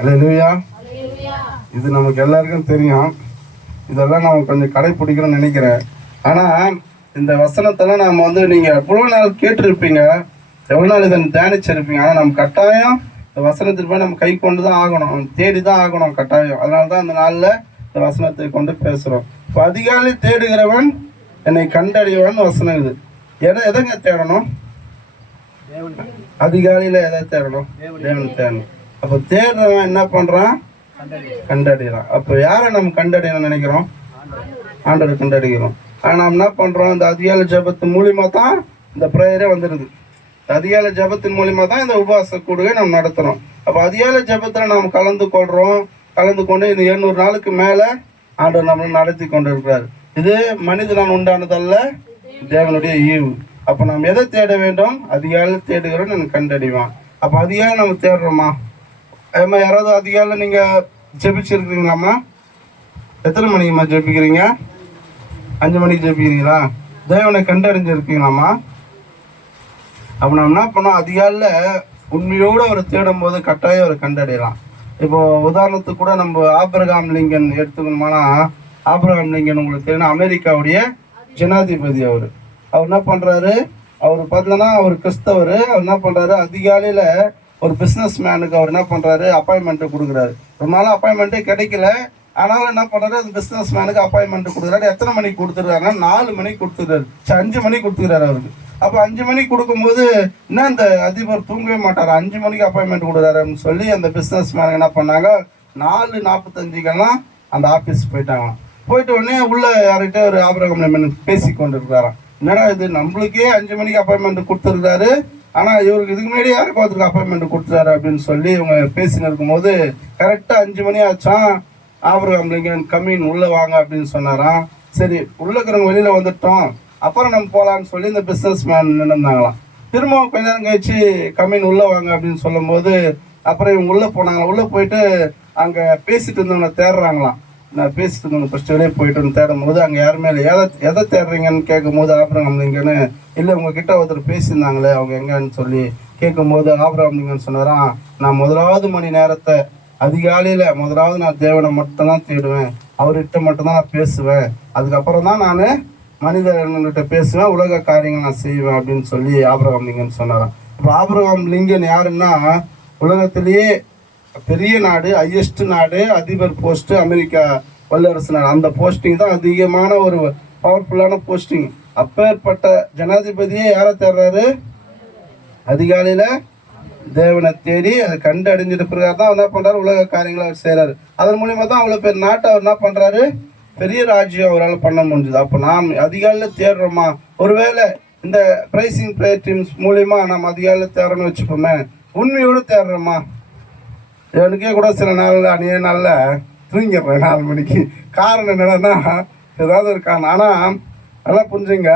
அல்லேலூயா. இது நமக்கு எல்லாருக்கும் தெரியும். இதெல்லாம் நம்ம கொஞ்சம் கடைப்பிடிக்கணும்னு நினைக்கிறேன். ஆனால் இந்த வசனத்தெல்லாம் நாம் நீங்கள் எவ்வளோ நாள் கேட்டிருப்பீங்க, எவ்வளோ நாள் இதை தியானிச்சிருப்பீங்க. ஆனால் நம்ம கட்டாயம் இந்த வசனத்திற்கு போய் நம்ம கை கொண்டு தான் ஆகணும், தேடி தான் ஆகணும் கட்டாயம். அதனால தான் அந்த நாளில் இந்த வசனத்தை கொண்டு பேசுகிறோம். இப்போ அதிகாலை தேடுகிறவன் என்னை கண்டறியவன் வசனம் இது. எதைங்க தேடணும்? அதிகாலையில் எதை தேடணும்? தேவனை தேடணும். அப்போ தேடுறவன் என்ன பண்ணுறான்? கண்டறிகிறான். அப்போ யாரை நம்ம கண்டறியணும்னு நினைக்கிறோம்? ஆண்டவரை கண்டறிகிறோம். ஆனால் நம்ம என்ன பண்ணுறோம்? இந்த அதிகாலை ஜபத்தின் மூலிமா தான் இந்த ப்ரேயரே வந்துடுது. அதிகாலை ஜபத்தின் மூலிமா தான் இந்த உபவாச கூடுகை நம்ம நடத்துகிறோம். அப்போ அதிகாலை ஜபத்தில் நாம் கலந்து கொண்டு இந்த 700 நாளுக்கு மேலே ஆண்டவர் நம்மளை நடத்தி கொண்டு இருக்கிறார். இது மனிதனால் உண்டானதல்ல, தேவனுடைய ஈவு. அப்போ நம்ம எதை தேட வேண்டும்? அதிகாலை தேடுகிறோம் நான் கண்டறிவான். அப்போ அதிகாலை நம்ம தேடுறோமா? அதுமாதிரி யாராவது அதிகாலை நீங்கள் ஜெபிச்சிருக்கிறீங்களாம்மா? எத்தனை மணிக்குமா ஜெபிக்கிறீங்க? 5 மணிக்கு ஜெபிக்கிறீங்களா? தேவனை கண்டறிஞ்சிருக்கீங்களாம்மா? அப்போ நம்ம என்ன பண்ணோம்? அதிகாலையில் உண்மையோடு அவரை தேடும் போது கட்டாயம் அவரை கண்டறியலாம். இப்போ உதாரணத்துக்கு கூட நம்ம ஆபிரகாம் லிங்கன் எடுத்துக்கணுமானா, ஆபிரகாம் லிங்கன் உங்களுக்கு தெரியும், அமெரிக்காவுடைய ஜனாதிபதி. அவர் என்ன பண்ணுறாரு? அவர் பார்த்தீங்கன்னா அவர் கிறிஸ்தவர். அவர் என்ன பண்ணுறாரு? அதிகாலையில் ஒரு பிஸ்னஸ் மேனுக்கு அவர் என்ன பண்ணுறாரு? அப்பாயின்மெண்ட்டு கொடுக்குறாரு. ரொம்ப நாள் அப்பாயின்மெண்ட்டே கிடைக்கல. ஆனாலும் என்ன பண்ணுறாரு? அந்த பிஸ்னஸ் மேனுக்கு அப்பாயின்மெண்ட் கொடுக்குறாரு. எத்தனை மணிக்கு கொடுத்துருக்காருன்னா 4 மணிக்கு கொடுத்துருக்காரு. 5 மணிக்கு கொடுத்துக்கிறாரு அவருக்கு. அப்போ 5 மணிக்கு கொடுக்கும்போது என்ன, அந்த அதிபர் தூங்கவே மாட்டார். 5 மணிக்கு அப்பாயின்மெண்ட் கொடுக்குறாருன்னு சொல்லி அந்த பிஸ்னஸ் மேனுக்கு என்ன பண்ணாங்க, 4:45 அந்த ஆஃபீஸ் போயிட்டாங்க. போயிட்டு உடனே உள்ள யார்கிட்ட ஒரு ஆபிரகாம் பேசி கொண்டு இருக்கிறாராம். என்னடா இது, நம்மளுக்கே 5 மணிக்கு அப்பாயின்மெண்ட் கொடுத்துருக்காரு, ஆனால் இவருக்கு இதுக்கு முன்னாடி யாருக்கு ஒருத்தருக்கு அப்பாயின்மெண்ட் கொடுத்துறாரு அப்படின்னு சொல்லி இவங்க பேசின்னு இருக்கும்போது கரெக்டாக 5 மணி ஆச்சான். ஆபிரகாம் லிங்கன் கம்மின் உள்ளே வாங்க அப்படின்னு சொன்னாராம். சரி, உள்ளே இருக்கிறவங்க வெளியில் வந்துட்டோம், அப்புறம் நம்ம போகலான்னு சொல்லி இந்த பிஸ்னஸ் மேன் நின்றுந்தாங்களாம். திரும்பவும் கொஞ்ச நேரம் கழிச்சு கம்மின் உள்ளே வாங்க அப்படின்னு சொல்லும்போது அப்புறம் இவங்க உள்ளே போனாங்களாம். உள்ளே போயிட்டு அங்கே பேசிட்டு இருந்தவங்க தேடுறாங்களாம். நான் பேசிட்டு இருந்தவங்க ஃபஸ்ட்டு வெளியே போயிட்டு தேடும் போது அங்கே யாருமே இல்லை. எதை தேடுறீங்கன்னு கேட்கும்போது ஆபிரகாம் லிங்கன்னு, இல்லை உங்ககிட்ட ஒருத்தர் பேசியிருந்தாங்களே அவங்க எங்கன்னு சொல்லி கேட்கும்போது ஆபிரகாம் லிங்கன் சொன்னாராம், நான் முதலாவது மணி நேரத்தை அதிகாலையில் முதலாவது நான் தேவனை மட்டும்தான் தேடுவேன், அவர்கிட்ட மட்டும்தான் நான் பேசுவேன், அதுக்கப்புறம் தான் நான் மனிதர்கிட்ட பேசுவேன், உலக காரியங்கள் நான் செய்வேன் அப்படின்னு சொல்லி ஆபிரகாம் லிங்கன் சொன்னாராம். இப்போ ஆபிரகாம் லிங்கன் யாருன்னா, உலகத்திலேயே பெரிய நாடு, ஹையஸ்ட் நாடு, அதிபர் போஸ்ட்டு, அமெரிக்கா வல்லரசு நாடு, அந்த போஸ்டிங் தான் அதிகமான ஒரு பவர்ஃபுல்லான போஸ்டிங். அப்பேற்பட்ட ஜனாதிபதியே யாரை தேடுறாரு? அதிகாலையில் தேவனை தேடி அதை கண்டு அடைஞ்சிட்டு பிறகு தான் என்ன பண்ணுறாரு? உலக காரியங்களை அவர் செய்கிறாரு. அதன் மூலிமா தான் அவ்வளோ பேர் நாட்டை அவர் என்ன பண்ணுறாரு? பெரிய ராஜ்யம் அவரால் பண்ண முடிஞ்சுது. அப்போ நாம் அதிகாலையில் தேடுறோமா? ஒருவேளை இந்த ப்ரைசிங் ப்ளேயர் டீம்ஸ் மூலிமா நம்ம அதிகாலையில் தேடுறோன்னு வச்சுப்போமே, உண்மையோடு தேடுறோமா? எனக்கே கூட சில நாளில் அநேக நாளில் தூங்கிடுறேன் 4 மணிக்கு. காரணம் என்னன்னா ஏதாவது ஒரு காரணம். ஆனால் நல்லா புரிஞ்சுங்க,